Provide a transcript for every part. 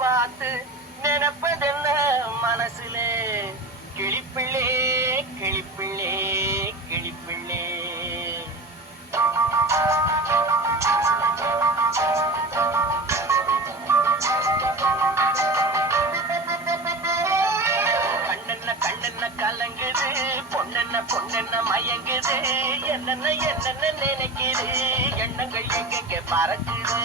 பார்த்து நினைப்பதென்ன மனசுலே கிளிப்பிள்ளே கிளிப்பிள்ளே கிளிப்பிள்ளே. கண்ணென்ன கலங்குது பொண்ணென்ன பொண்ணென்ன மயங்குது என்னென்ன என்னென்ன நினைக்குது எண்ணங்கள் எங்கெங்க பறக்குது.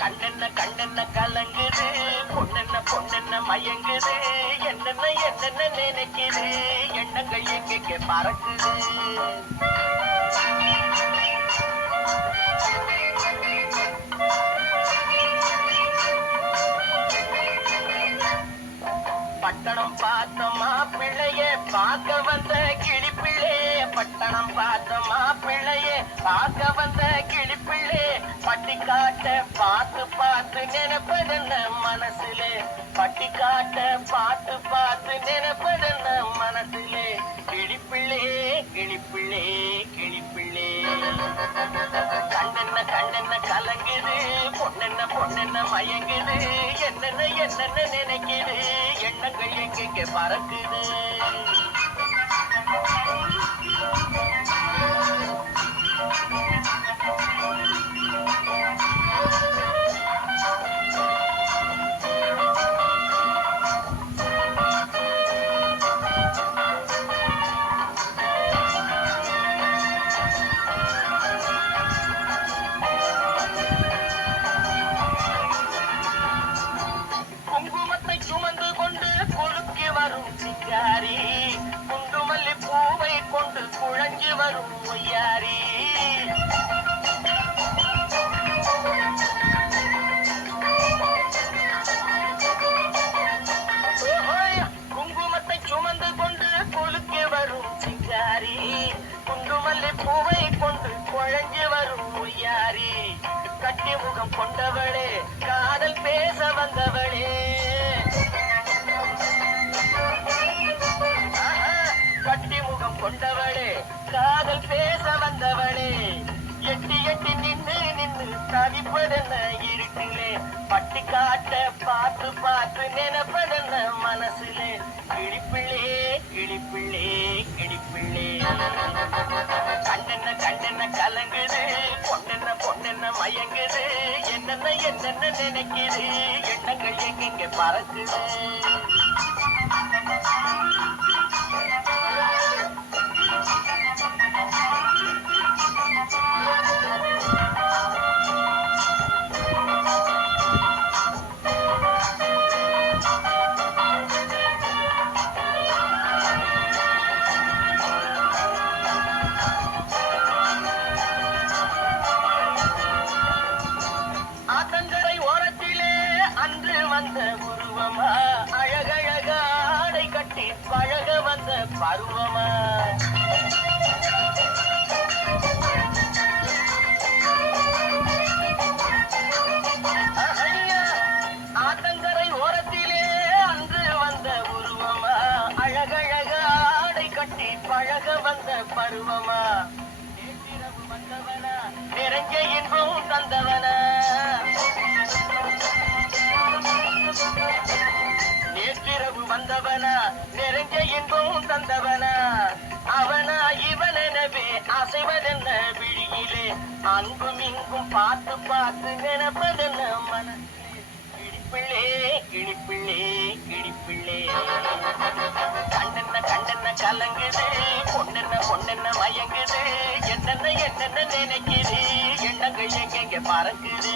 கண்ணென்ன கலங்குது பொண்ணென்ன பொண்ணென்ன மயங்குது என்னென்ன என்னென்ன நினைக்குது எண்ணங்கள் எங்கெங்க பறக்குது. பட்டணம் பார்த்த மாப்பிள்ளைய பார்க்க வந்த கிளிப்பிள்ளே பட்டணம் பார்த்த மாப்பிள்ளைய பார்க்க வந்த கிளிப்பிள்ளே பட்டி காட்ட பார்த்து பார்த்து நினைப்பதென்ன மனசுலே பட்டி காட்ட பார்த்து பார்த்து நினைப்பதென்ன மனசுலே கிளிப்பிள்ளே கிளிப்பிள்ளே கிளிப்பிள்ளே. கண்ணென்ன கலங்குது பொண்ணென்ன பொண்ணென்ன மயங்குது என்னென்ன என்னென்ன நினைக்குது எண்ணங்கள் எங்கெங்க பறக்குது. சுமந்து கொண்டு கொழுக்கி வரும் சிங்காரி குண்டுமல்லி பூவை கொண்டு குழஞ்சி வரும் ஒய்யாரி. குங்குமத்தை சுமந்து கொண்டு கொழுக்கி வரும் சிங்காரி குண்டுமல்லி பூவை கொண்டு குழஞ்சி வரும் ஒய்யாரி. கட்டி முகம் கொண்டவளே காதல் பேச வந்தவளே கட்டி முகம் கொண்டவளே காதல் பேச வந்தவளே எட்டி எட்டி நின்று நின்று தவிப்பதென்ன இருட்டிலே பட்டி காட்ட பார்த்து பார்த்து நினைப்பதென்ன மனசுலே கிளிப்பிள்ளே கிளிப்பிள்ளே கிளிப்பிள்ளே. கண்ணென்ன கலங்குது பொண்ணென்ன பொண்ணென்ன மயங்குது என்னென்ன என்னென்ன நினைக்குது எண்ணங்கள் எங்கெங்க பறக்குது. வந்த உருவமா அழகழகாடை கட்டி பழக வந்த பருவமா. ஆத்தங்கரை ஓரத்திலே அன்று வந்த உருவமா அழகழகாடை கட்டி பழக வந்த பருவமா. நேற்றிரவு வந்தவனா நிறைஞ்ச இன்பம் தந்தவனா நேற்றிரவு வந்தவனா நிறைஞ்ச இன்பம் தந்தவனா அவனா இவனெனவே அசைவதென்ன விழியிலே அன்பும் இங்கும் பார்த்து பார்த்து நினைப்பதென்ன மனசிலே கிளிப்பிள்ளே கிளிப்பிள்ளே கிளிப்பிள்ளே. கண்ணென்ன கலங்குது பொண்ணென்ன பொண்ணென்ன மயங்குது என்னென்ன என்னென்ன நினைக்குது எண்ணங்கள் எங்கெங்க பறக்குது.